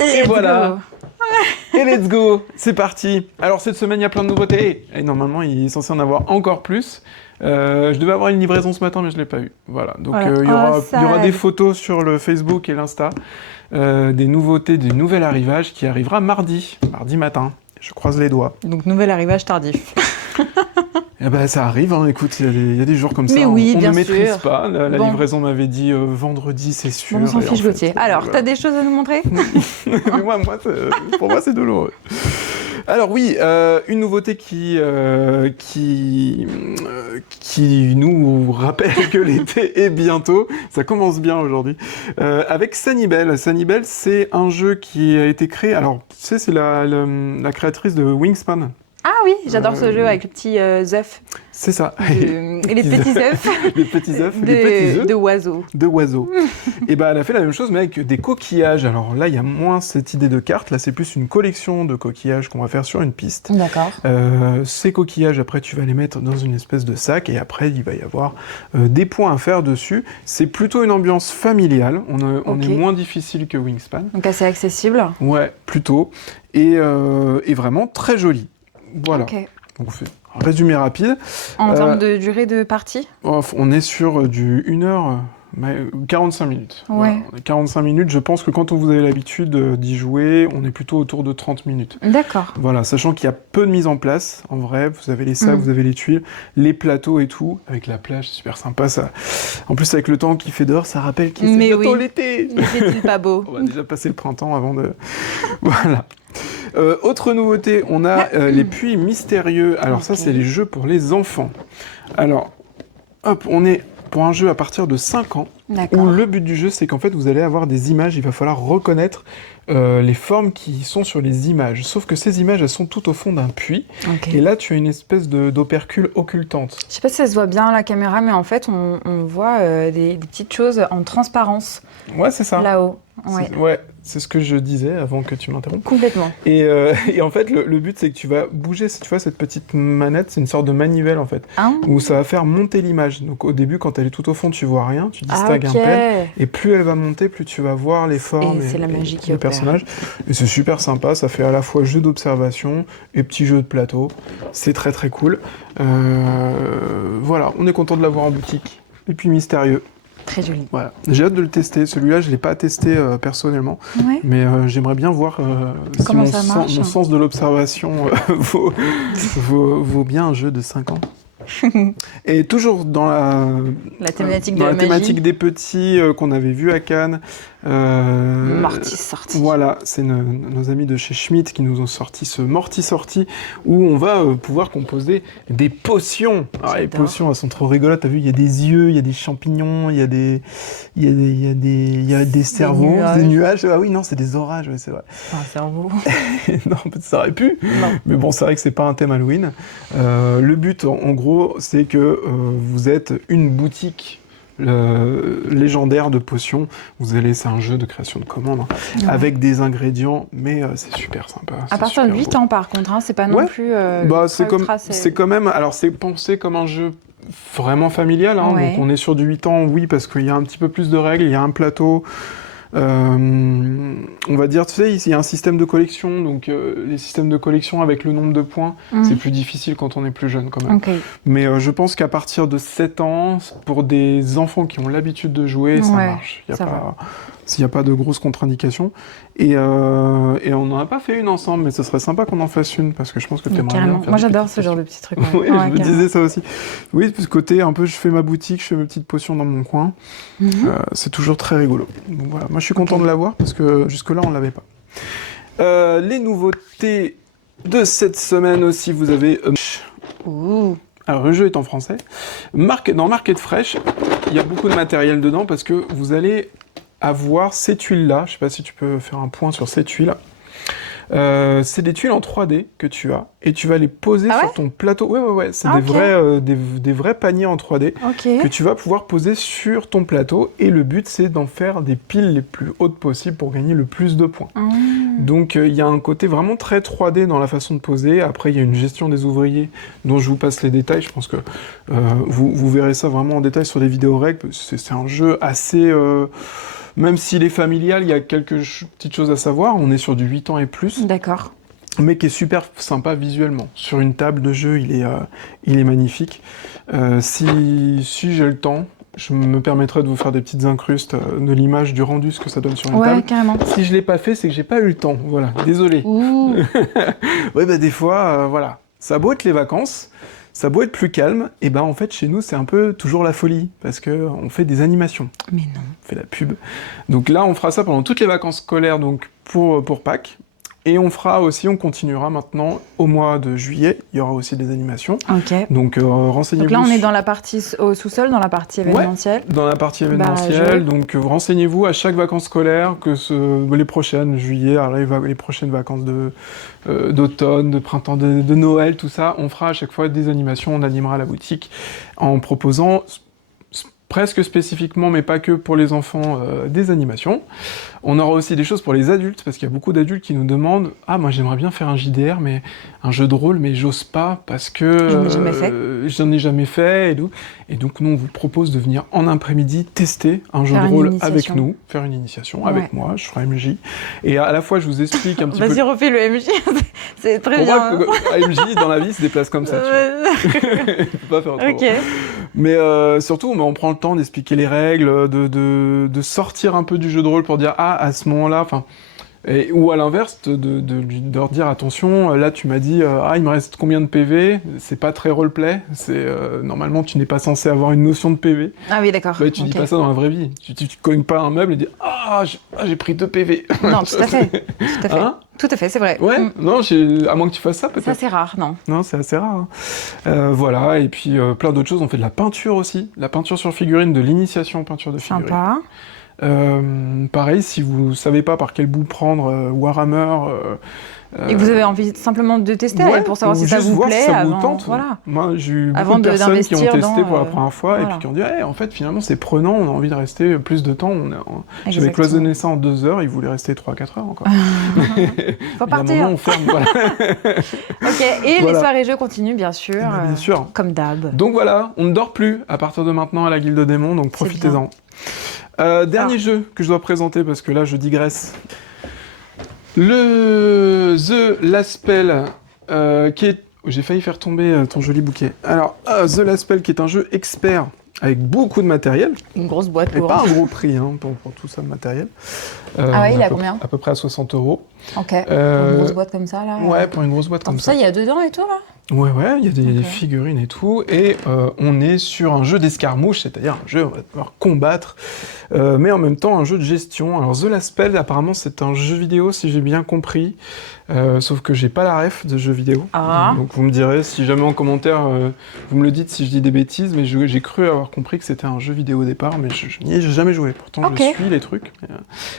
Et voilà. Go. Et let's go, c'est parti. Alors cette semaine, il y a plein de nouveautés. Et normalement, il est censé en avoir encore plus. Je devais avoir une livraison ce matin, mais je l'ai pas eu. Voilà. Donc Voilà. il y aura des photos sur le Facebook et l'Insta, des nouveautés, du nouvel arrivage qui arrivera mardi matin. Je croise les doigts. Donc nouvel arrivage tardif. Eh ben, ça arrive, hein. Écoute, il y a des jours comme ça, Mais oui, on bien ne maîtrise sûr. pas. La Bon. livraison m'avait dit vendredi, c'est sûr. Bon, on s'en et en fiche, fait, Gauthier. Alors, voilà. t'as des choses à nous montrer? Mais pour moi, c'est douloureux. Alors oui, une nouveauté qui nous rappelle que l'été est bientôt. Ça commence bien aujourd'hui. Avec Sanibel. Sanibel, c'est un jeu qui a été créé. Alors, tu sais, c'est la créatrice de Wingspan. Ah oui, j'adore ce jeu avec les petits œufs. C'est ça. Et les petits œufs. Les petits œufs, les petits œufs de oiseaux. de oiseaux. Et ben elle a fait la même chose mais avec des coquillages. Alors là, il y a moins cette idée de carte. Là, c'est plus une collection de coquillages qu'on va faire sur une piste. D'accord. Ces coquillages, après, tu vas les mettre dans une espèce de sac et après, il va y avoir des points à faire dessus. C'est plutôt une ambiance familiale. On est moins difficile que Wingspan. Donc assez accessible. Ouais, plutôt. Et vraiment très joli. Voilà. Ok. Donc on fait un résumé rapide. En termes de durée de partie? On est sur du 1 heure, 45 minutes. Ouais. Voilà, on est 45 minutes. Je pense que quand vous avez l'habitude d'y jouer, on est plutôt autour de 30 minutes. D'accord. Voilà, sachant qu'il y a peu de mise en place. En vrai, vous avez les sacs, vous avez les tuiles, les plateaux et tout. Avec la plage, c'est super sympa. Ça. En plus, avec le temps qu'il fait dehors, ça rappelle qu'il c'est bientôt l'été. L'été, pas beau. On va déjà passer le printemps avant de... Voilà. Autre nouveauté, on a les puits mystérieux. Alors ça, c'est les jeux pour les enfants. Alors, hop, on est pour un jeu à partir de 5 ans, où le but du jeu, c'est qu'en fait, vous allez avoir des images, il va falloir reconnaître les formes qui sont sur les images. Sauf que ces images, elles sont tout au fond d'un puits. Et là, tu as une espèce d'opercule occultante. Je sais pas si ça se voit bien à la caméra, mais en fait, on voit des petites choses en transparence. Ouais, c'est ça. Là-haut. Ouais, c'est ce que je disais avant que tu m'interrompes. Complètement. Et en fait, le but, c'est que tu vas bouger, tu vois, cette petite manette, c'est une sorte de manivelle, en fait, où ça va faire monter l'image. Donc, au début, quand elle est tout au fond, tu vois rien, tu distingues un peine, et plus elle va monter, plus tu vas voir les formes et c'est la magie qui les opère. personnages. Et c'est super sympa, ça fait à la fois jeu d'observation et petit jeu de plateau. C'est très, très cool. Voilà, on est content de l'avoir en boutique. Et puis, mystérieux. Très joli. Voilà. J'ai hâte de le tester. Celui-là, je ne l'ai pas testé personnellement, mais j'aimerais bien voir si mon sens de l'observation vaut bien un jeu de 5 ans. Et toujours dans la thématique thématique des petits qu'on avait vu à Cannes. Mortis sorti. Voilà, c'est nos amis de chez Schmitt qui nous ont sorti ce Mortis sorti où on va pouvoir composer des potions. Alors, les potions, elles sont trop rigolotes. T'as vu, il y a des yeux, il y a des champignons, il y a des cerveaux, des nuages. Ah oui, non, c'est des orages, ouais, c'est vrai. Un cerveau. Non, ça aurait pu. Non. Mais bon, c'est vrai que c'est pas un thème Halloween. Le but, en gros, c'est que vous êtes une boutique légendaire de potions. C'est un jeu de création de commandes avec des ingrédients, mais c'est super sympa. À partir de 8 ans, par contre, c'est pas non plus. C'est quand même. Alors, c'est pensé comme un jeu vraiment familial. Donc, on est sur du 8 ans, oui, parce qu'il y a un petit peu plus de règles, il y a un plateau. On va dire, tu sais, il y a un système de collection, donc les systèmes de collection avec le nombre de points, c'est plus difficile quand on est plus jeune quand même. Mais je pense qu'à partir de 7 ans, pour des enfants qui ont l'habitude de jouer, ça marche. S'il n'y a pas de grosses contre-indications. Et on n'en a pas fait une ensemble, mais ce serait sympa qu'on en fasse une, parce que je pense que tu aimerais bien faire. Moi, j'adore ce genre de petits trucs. Oui, je me disais ça aussi. Oui, de ce côté, un peu, je fais ma boutique, je fais mes petites potions dans mon coin. C'est toujours très rigolo. Donc voilà, moi je suis content de l'avoir, parce que jusque-là, on ne l'avait pas. Les nouveautés de cette semaine aussi, vous avez... Alors, le jeu est en français. Dans Market Fresh, il y a beaucoup de matériel dedans, parce que vous allez avoir ces tuiles-là. Je ne sais pas si tu peux faire un point sur ces tuiles. C'est des tuiles en 3D que tu as, et tu vas les poser sur ton plateau. Ouais, c'est des vrais paniers en 3D que tu vas pouvoir poser sur ton plateau, et le but, c'est d'en faire des piles les plus hautes possibles pour gagner le plus de points. Donc, il y a un côté vraiment très 3D dans la façon de poser. Après, il y a une gestion des ouvriers dont je vous passe les détails. Je pense que vous verrez ça vraiment en détail sur les vidéos règles. C'est un jeu assez... Même s'il est familial, il y a quelques petites choses à savoir. On est sur du 8 ans et plus, D'accord. mais qui est super sympa visuellement. Sur une table de jeu, il est magnifique. Si j'ai le temps, je me permettrai de vous faire des petites incrustes de l'image, du rendu, ce que ça donne sur une Ouais, table. carrément. Si je l'ai pas fait, c'est que j'ai pas eu le temps. Voilà, désolé. Ouh. Ouais, bah des fois, voilà. Ça a beau être les vacances, ça a beau être plus calme, et ben en fait chez nous c'est un peu toujours la folie parce que on fait des animations, Mais non. on fait la pub. Donc là on fera ça pendant toutes les vacances scolaires donc pour Pâques. Et on continuera maintenant au mois de juillet, il y aura aussi des animations. Ok. Donc renseignez-vous. Donc là, on est dans la partie au sous-sol, dans la partie événementielle. Dans la partie Bah, événementielle, donc renseignez-vous à chaque vacances scolaires, les prochaines, juillet, les prochaines vacances d'automne, de printemps, de Noël, tout ça, on fera à chaque fois des animations, on animera la boutique en proposant presque spécifiquement, mais pas que pour les enfants, des animations. On aura aussi des choses pour les adultes, parce qu'il y a beaucoup d'adultes qui nous demandent « Ah, moi j'aimerais bien faire un JDR, mais un jeu de rôle, mais j'ose pas, parce que j'en ai jamais fait. » Et donc nous, on vous propose de venir en après-midi tester un jeu de rôle avec nous, faire une initiation avec moi, je ferai MJ. Et à la fois, je vous explique un petit peu... Vas-y, refais le MJ, c'est très pour bien. Moi, MJ, dans la vie, se déplace comme ça, tu vois. Il peut pas faire autrement. Ok. Mais surtout, on prend le temps d'expliquer les règles, de sortir un peu du jeu de rôle pour dire « Ah, à ce moment-là, enfin... » Ou à l'inverse, de leur dire attention, là tu m'as dit ah il me reste combien de PV, c'est pas très roleplay, normalement tu n'es pas censé avoir une notion de PV. Ah oui d'accord. Tu dis pas ça dans la vraie vie, tu cognes pas un meuble et dis j'ai pris 2 PV. Non tout à fait, Hein tout à fait, c'est vrai. Ouais, non, à moins que tu fasses ça peut-être. Ça c'est rare, non. Non, c'est assez rare. Hein. Voilà, et puis plein d'autres choses, on fait de la peinture aussi, la peinture sur figurine, de l'initiation en peinture de figurine. Sympa. Pareil, si vous savez pas par quel bout prendre Warhammer... et vous avez envie simplement de tester pour savoir si ça vous plaît si ça avant, vous tente. voilà. Moi, j'ai eu Avant beaucoup de personnes qui ont testé pour la dans, première fois et puis qui ont dit en fait finalement c'est prenant, on a envie de rester plus de temps. J'avais cloisonné ça en 2 heures, ils voulaient rester 3-4 heures encore. Faut partir. Il y a un moment, on ferme, voilà. Ok, et les soirées jeux continuent bien sûr. Bien sûr. Comme d'hab. Donc voilà, on ne dort plus à partir de maintenant à la Guilde des Démons, donc profitez-en. Dernier jeu que je dois présenter parce que là je digresse. Le The Last Spell, qui est... J'ai failli faire tomber ton joli bouquet. Alors, The Last Spell, qui est un jeu expert avec beaucoup de matériel. Une grosse boîte et lourde. pas un gros prix pour tout ça de matériel. Ah ouais, il est à combien ? À peu près à 60 €. Ok, pour une grosse boîte comme ça là. Ouais, pour une grosse boîte comme ça. Ça, il y a dedans et tout là ? Ouais, il y a des figurines et tout, et on est sur un jeu d'escarmouche, c'est-à-dire un jeu où on va devoir combattre, mais en même temps un jeu de gestion. Alors The Last Spell, apparemment c'est un jeu vidéo si j'ai bien compris, sauf que j'ai pas la ref de jeu vidéo. Donc vous me direz, si jamais en commentaire, vous me le dites si je dis des bêtises, mais j'ai cru avoir compris que c'était un jeu vidéo au départ, mais je n'y ai jamais joué, pourtant je suis les trucs.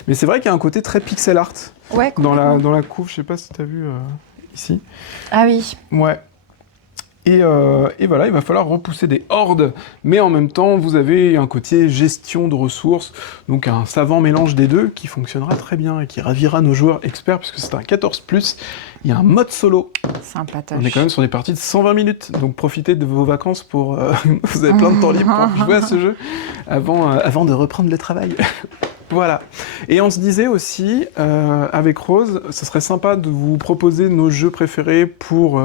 Mais c'est vrai qu'il y a un côté très pixel art dans la couve, je sais pas si t'as vu ici. Ah oui. Ouais. Et voilà, il va falloir repousser des hordes, mais en même temps, vous avez un côté gestion de ressources, donc un savant mélange des deux qui fonctionnera très bien et qui ravira nos joueurs experts, puisque c'est un 14+, il y a un mode solo. Sympatoche. On est quand même sur des parties de 120 minutes, donc profitez de vos vacances pour... vous avez plein de temps libre pour jouer à ce jeu, avant de reprendre le travail. Voilà. Et on se disait aussi, avec Rose, ce serait sympa de vous proposer nos jeux préférés pour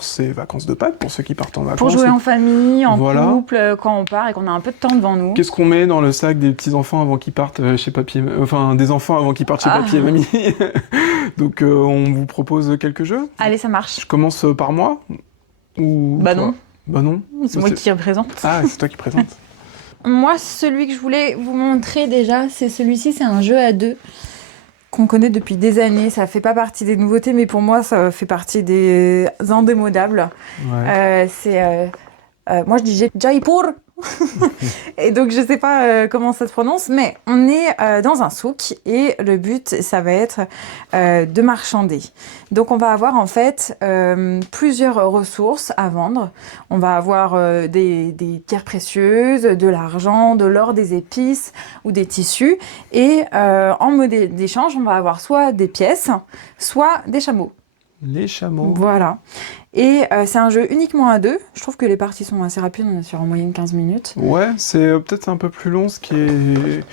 ces vacances de Pâques, pour ceux qui partent en vacances. Pour jouer en famille, en couple, quand on part et qu'on a un peu de temps devant nous. Qu'est-ce qu'on met dans le sac des petits-enfants avant qu'ils partent chez papy... Enfin, des enfants avant qu'ils partent chez papy et mamie. Donc, on vous propose quelques jeux. Allez, ça marche. Je commence par moi ou Bah non. Bah non. C'est moi qui représente. Ah, c'est toi qui présente. Moi, celui que je voulais vous montrer déjà, c'est celui-ci, c'est un jeu à 2 qu'on connaît depuis des années. Ça fait pas partie des nouveautés, mais pour moi, ça fait partie des indémodables. Ouais. Moi, je dis Jaipur. Et donc, je sais pas comment ça se prononce, mais on est dans un souk et le but, ça va être de marchander. Donc, on va avoir en fait plusieurs ressources à vendre. On va avoir des pierres précieuses, de l'argent, de l'or, des épices ou des tissus. Et en mode d'échange, on va avoir soit des pièces, soit des chameaux. Les chameaux. Voilà. Et c'est un jeu uniquement à 2. Je trouve que les parties sont assez rapides, on est sur en moyenne 15 minutes. Ouais, c'est peut-être un peu plus long. Ce qui est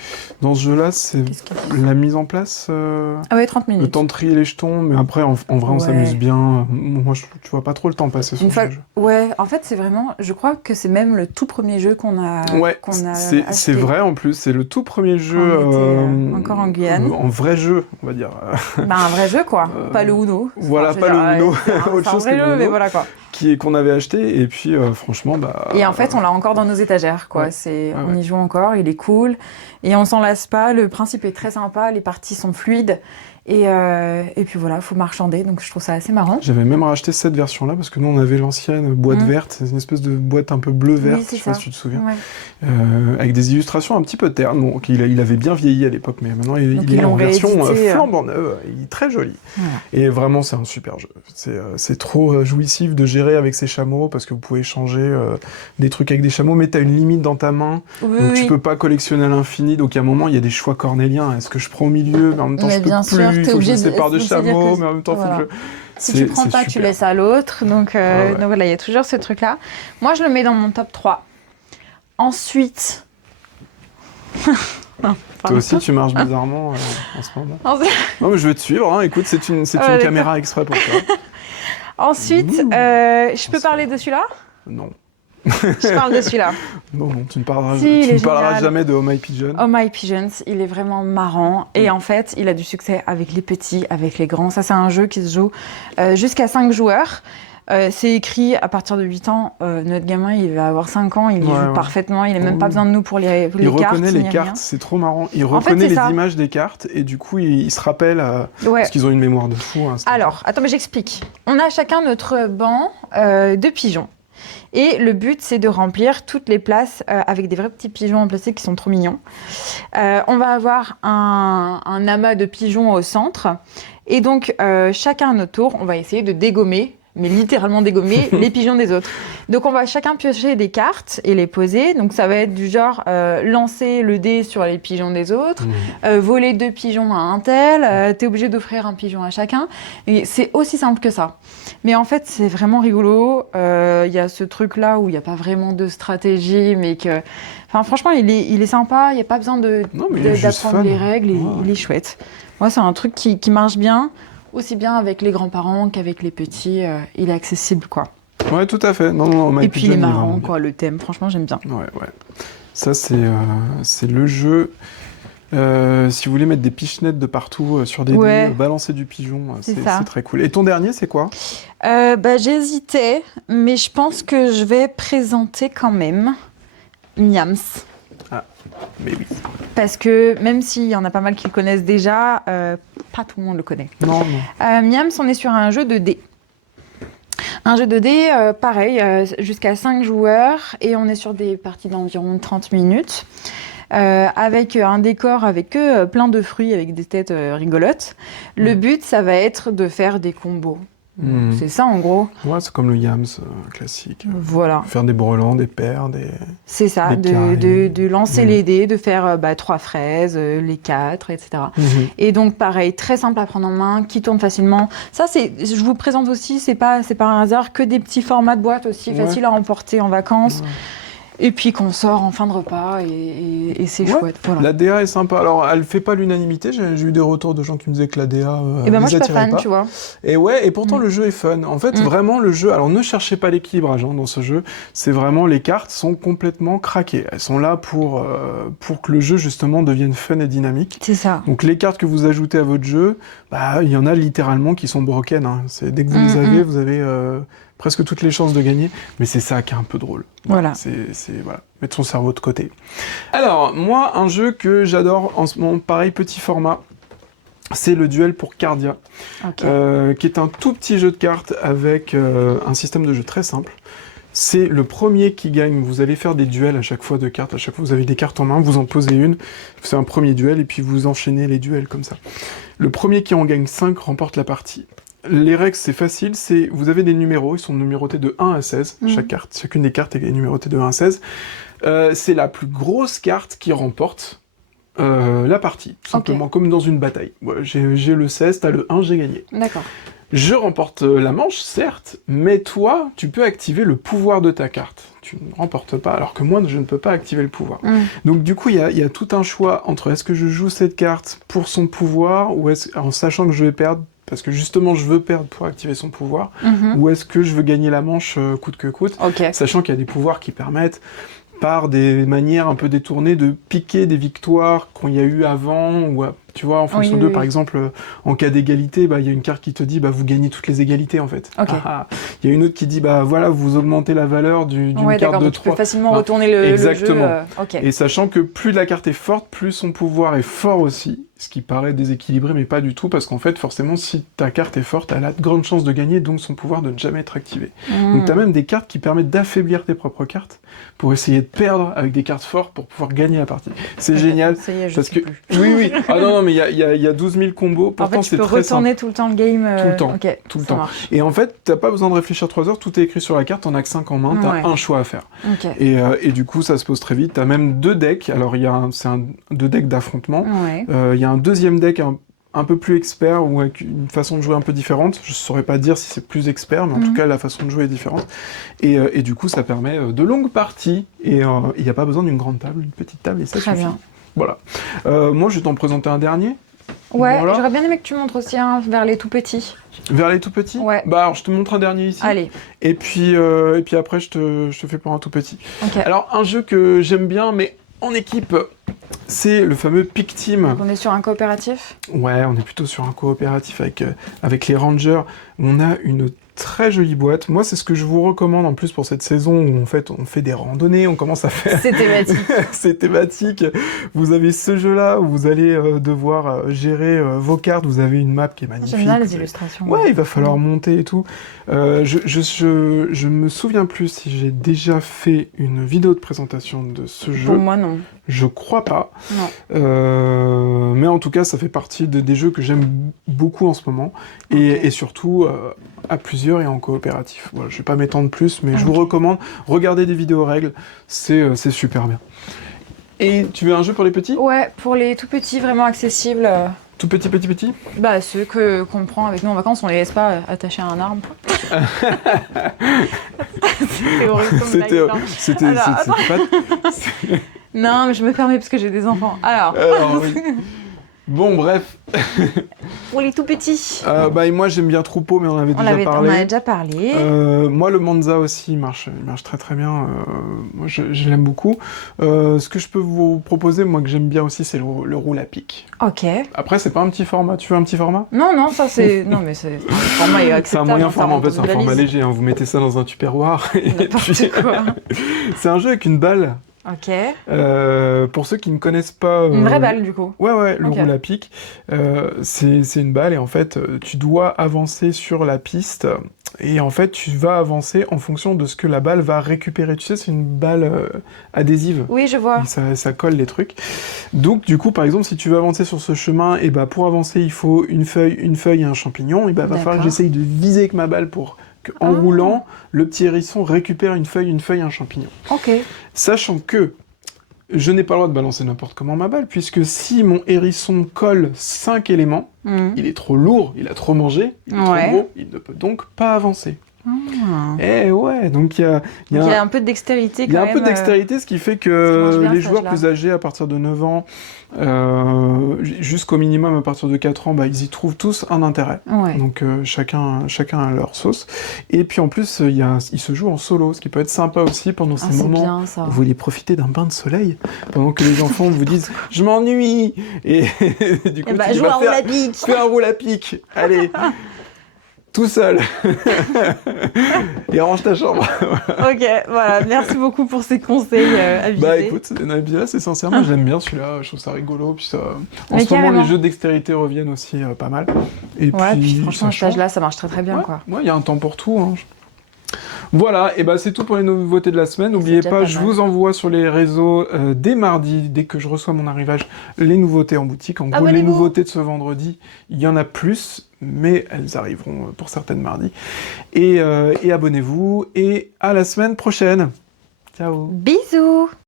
dans ce jeu-là, c'est Qu'est-ce qu'il y a la mise en place, Ah ouais, 30 minutes. le temps de trier les jetons, mais après, en vrai, on Ouais. s'amuse bien. Moi, tu vois pas trop le temps passer sur Une ce fois... jeu. Ouais, en fait, c'est vraiment... Je crois que c'est même le tout premier jeu qu'on a c'est acheté. vrai en plus. C'est le tout premier jeu Quand on était, encore en Guyane. en vrai jeu, on va dire. Bah, un vrai jeu, quoi. Pas le Uno. Voilà, Enfin, pas je veux le dire, Uno, autre c'est un chose vrai que le jeu, Uno. mais voilà, quoi. Qu'on avait acheté, et puis franchement, bah... Et en fait, on l'a encore dans nos étagères, quoi. Ouais. On y joue encore, il est cool. Et on s'en lasse pas, le principe est très sympa, les parties sont fluides. Et puis voilà, il faut marchander, donc je trouve ça assez marrant. J'avais même racheté cette version-là, parce que nous, on avait l'ancienne boîte verte, c'est une espèce de boîte un peu bleu-verte, Oui, c'est je sais pas ça. si tu te souviens, Ouais. avec des illustrations un petit peu ternes. Donc il avait bien vieilli à l'époque, mais maintenant il Donc, est ils en l'ont version réédité, flambant neuve, il est très joli. Voilà. Et vraiment, c'est un super jeu. C'est trop jouissif de gérer avec ces chameaux, parce que vous pouvez changer des trucs avec des chameaux, mais t'as une limite dans ta main, Oui, donc oui. tu peux pas collectionner à l'infini. Donc à un moment, il y a des choix cornéliens. Est-ce que je prends au milieu, mais en même temps Mais je peux bien plus, sûr, il t'es faut que je obligé me de- sépare de donc, c'est-à-dire chameaux, que- mais en même temps, voilà. faut que je... Si tu prends c'est pas, tu super. laisses à l'autre. Donc, Ouais. donc voilà, il y a toujours ce truc-là. Moi, je le mets dans mon top 3. Ensuite... Non, Toi pardon. aussi, tu marches bizarrement en ce moment. Ensuite, Non, mais je vais te suivre. Hein. Écoute, c'est une d'accord. caméra exprès pour toi. Ouh. je peux parler de celui-là? Non. Je parle de celui-là. Non, tu ne parleras, Si, il tu est ne parleras génial. jamais de Oh My Pigeon. Oh My Pigeons, il est vraiment marrant. Et en fait, il a du succès avec les petits, avec les grands. Ça, c'est un jeu qui se joue jusqu'à 5 joueurs. C'est écrit à partir de 8 ans. Notre gamin, il va avoir 5 ans, il y joue parfaitement. Il n'a même pas besoin de nous pour les cartes. Il reconnaît les ni cartes, rien. c'est trop marrant. Il En fait, reconnaît c'est les ça. images des cartes et du coup, il se rappelle Ouais. parce qu'ils ont une mémoire de fou. Hein, Alors, attends, mais j'explique. On a chacun notre banc de pigeons. Et le but, c'est de remplir toutes les places avec des vrais petits pigeons en plastique qui sont trop mignons. On va avoir un amas de pigeons au centre. Et donc, chacun à notre tour, on va essayer de dégommer, mais littéralement dégommer, les pigeons des autres. Donc, on va chacun piocher des cartes et les poser. Donc, ça va être du genre lancer le dé sur les pigeons des autres, voler 2 pigeons à un tel, t'es obligé d'offrir un pigeon à chacun. Et c'est aussi simple que ça. Mais en fait, c'est vraiment rigolo. Il y a ce truc-là où il n'y a pas vraiment de stratégie, mais que... Enfin, franchement, il est sympa. Il n'y a pas besoin Non, mais il est juste d'apprendre fun. les règles. Ouais. Il est chouette. Moi, c'est un truc qui marche bien, aussi bien avec les grands-parents qu'avec les petits. Il est accessible, quoi. Ouais, tout à fait. Non, My Et puis, Pigeon, il est est marrant, vraiment quoi. Le thème, franchement, j'aime bien. bien. Ouais. Ça, c'est le jeu. Si vous voulez mettre des pichenettes de partout sur des Ouais. dés, balancer du pigeon, C'est ça. c'est très cool. Et ton dernier, c'est quoi? J'hésitais, mais je pense que je vais présenter quand même Miams. Mais oui. Parce que même s'il y en a pas mal qui le connaissent déjà, pas tout le monde le connaît. Non. Miams, on est sur un jeu de dés. Un jeu de dés, pareil, jusqu'à 5 joueurs, et on est sur des parties d'environ 30 minutes, avec un décor avec plein de fruits, avec des têtes rigolotes. Le but, ça va être de faire des combos. C'est ça, en gros. Ouais, c'est comme le Yams classique. Voilà. Faire des brelans, des paires, des... C'est ça, Les carrés. de lancer les dés, de faire 3 fraises, les 4, etc. Et donc, pareil, très simple à prendre en main, qui tourne facilement. Ça, je vous présente aussi, c'est pas un hasard, que des petits formats de boîte aussi, faciles à emporter en vacances. Et puis qu'on sort en fin de repas et c'est chouette. Voilà. La DA est sympa. Alors, elle fait pas l'unanimité. J'ai eu des retours de gens qui me disaient que la DA Et ben moi, les je suis pas attirait fan, pas. tu vois. Et pourtant, le jeu est fun. En fait, vraiment, le jeu... Alors, ne cherchez pas l'équilibrage dans ce jeu. C'est vraiment... Les cartes sont complètement craquées. Elles sont là pour que le jeu, justement, devienne fun et dynamique. C'est ça. Donc, les cartes que vous ajoutez à votre jeu, il y en a littéralement qui sont broken. Hein. Dès que vous les avez, vous avez... presque toutes les chances de gagner, mais c'est ça qui est un peu drôle. Voilà. Voilà, mettre son cerveau de côté. Alors, moi, un jeu que j'adore en ce moment, pareil, petit format, c'est le duel pour Cardia, qui est un tout petit jeu de cartes avec un système de jeu très simple. C'est le premier qui gagne. Vous allez faire des duels à chaque fois de cartes. À chaque fois, vous avez des cartes en main, vous en posez une. C'est un premier duel et puis vous enchaînez les duels comme ça. Le premier qui en gagne 5 remporte la partie. Les règles, c'est facile, vous avez des numéros, ils sont numérotés de 1 à 16, chacune des cartes est numérotée de 1 à 16. C'est la plus grosse carte qui remporte la partie, tout simplement, comme dans une bataille. Ouais, j'ai le 16, t'as le 1, j'ai gagné. D'accord. Je remporte la manche, certes, mais toi, tu peux activer le pouvoir de ta carte. Tu ne remportes pas, alors que moi, je ne peux pas activer le pouvoir. Donc du coup, il y a tout un choix entre est-ce que je joue cette carte pour son pouvoir, ou en sachant que je vais perdre, parce que justement, je veux perdre pour activer son pouvoir, ou est-ce que je veux gagner la manche coûte que coûte, sachant qu'il y a des pouvoirs qui permettent, par des manières un peu détournées, de piquer des victoires qu'il y a eu avant, ou tu vois, en fonction d'eux, par exemple, en cas d'égalité, il y a une carte qui te dit, vous gagnez toutes les égalités, en fait. Il y a une autre qui dit, voilà, vous augmentez la valeur d'une carte de 3. Tu peux facilement retourner le jeu. Et sachant que plus la carte est forte, plus son pouvoir est fort aussi, ce qui paraît déséquilibré, mais pas du tout, parce qu'en fait, forcément, si ta carte est forte, elle a de grandes chances de gagner, donc son pouvoir de ne jamais être activé. Donc t'as même des cartes qui permettent d'affaiblir tes propres cartes, pour essayer de perdre avec des cartes fortes, pour pouvoir gagner la partie. C'est génial, ça y est, parce que... Oui. Ah non, mais il y a 12 000 combos, pourtant c'est très simple. Tu peux retourner tout le temps le game. Tout le temps, tout le temps. Marche. Et en fait, t'as pas besoin de réfléchir 3 heures, tout est écrit sur la carte, t'en as que 5 en main, t'as un choix à faire. Et du coup, ça se pose très vite. T'as même 2 decks, alors c'est 2 decks d'affrontement. Il y a un deuxième deck un peu plus expert, ou avec une façon de jouer un peu différente. Je saurais pas dire si c'est plus expert, mais en tout cas, la façon de jouer est différente. Et du coup, ça permet de longues parties, et il n'y a pas besoin d'une grande table, une petite table, et ça suffit. Bien. Voilà. Moi, je vais t'en présenter un dernier. Ouais, j'aurais bien aimé que tu montres aussi un vers les tout petits. Vers les tout petits ? Ouais. Alors, je te montre un dernier ici. Allez. Et puis après, je te fais pour un tout petit. Alors, un jeu que j'aime bien, mais en équipe, c'est le fameux Pick Team. Donc on est sur un coopératif ? Ouais, on est plutôt sur un coopératif avec les Rangers. On a une très jolie boîte. Moi, c'est ce que je vous recommande en plus pour cette saison où en fait on fait des randonnées, on commence à faire... C'est thématique. C'est thématique. Vous avez ce jeu-là où vous allez devoir gérer vos cartes. Vous avez une map qui est magnifique. J'aime bien les illustrations. Ouais, il va falloir monter et tout. Je me souviens plus si j'ai déjà fait une vidéo de présentation de ce jeu. Pour moi, non. Je crois pas. Non. Mais en tout cas, ça fait partie des jeux que j'aime beaucoup en ce moment. Et surtout, à plusieurs et en coopératif. Voilà, je vais pas m'étendre plus, mais je vous recommande. Regardez des vidéos règles, c'est super bien. Et tu veux un jeu pour les petits ? Ouais, pour les tout petits, vraiment accessibles. Tout petit. Ceux qu'on prend avec nous en vacances, on les laisse pas attachés à un arbre. C'était horrible comme blague. C'était pas... Non, mais je me permets parce que j'ai des enfants. Alors oui. Bon, bref. Pour les tout petits. Moi, j'aime bien Troupeau, mais on en avait déjà parlé. Moi, le Monza aussi, il marche très très bien. Moi, je l'aime beaucoup. Ce que je peux vous proposer, moi, que j'aime bien aussi, c'est le roule à pic. Ok. Après, c'est pas un petit format. Tu veux un petit format ? Non, ça c'est... Non, mais c'est... Le format est acceptable. C'est un moyen format, en fait, c'est un format léger. Vous mettez ça dans un tupperware. N'importe quoi. C'est un jeu avec une balle. Ok. Pour ceux qui ne connaissent pas... Une vraie balle, du coup. Ouais, le roule à pic. C'est une balle, et en fait, tu dois avancer sur la piste, et en fait, tu vas avancer en fonction de ce que la balle va récupérer. Tu sais, c'est une balle adhésive. Oui, je vois. Et ça colle les trucs. Donc, du coup, par exemple, si tu veux avancer sur ce chemin, et pour avancer, il faut une feuille et un champignon, et va falloir que j'essaye de viser avec ma balle pour... En roulant, le petit hérisson récupère une feuille et un champignon. Ok. Sachant que je n'ai pas le droit de balancer n'importe comment ma balle, puisque si mon hérisson colle 5 éléments, il est trop lourd, il a trop mangé, il est trop gros, il ne peut donc pas avancer. Eh ouais, donc il y a un peu de dextérité quand même. Il y a un peu de dextérité, ce qui fait que les joueurs plus âgés, à partir de 9 ans, jusqu'au minimum à partir de 4 ans, ils y trouvent tous un intérêt. Donc chacun a leur sauce. Et puis en plus, il se joue en solo, ce qui peut être sympa aussi pendant ces moments où vous voulez profiter d'un bain de soleil, pendant que les enfants vous disent « je m'ennuie !» Et du coup, tu vas faire un roule à pic. Allez tout seul. Et range ta chambre. Ok, voilà. Merci beaucoup pour ces conseils avisés. Écoute, là, c'est sincèrement, j'aime bien celui-là. Je trouve ça rigolo. Puis ça... En ce moment, les jeux de dextérité reviennent aussi pas mal. Et puis franchement, à cet âge-là, ça marche très très bien. Ouais, il y a un temps pour tout. Hein. Voilà, et c'est tout pour les nouveautés de la semaine. N'oubliez pas, je vous envoie sur les réseaux dès mardi, dès que je reçois mon arrivage, les nouveautés en boutique. En gros, les nouveautés de ce vendredi, il y en a plus, mais elles arriveront pour certaines mardi. Et abonnez-vous, et à la semaine prochaine. Ciao. Bisous.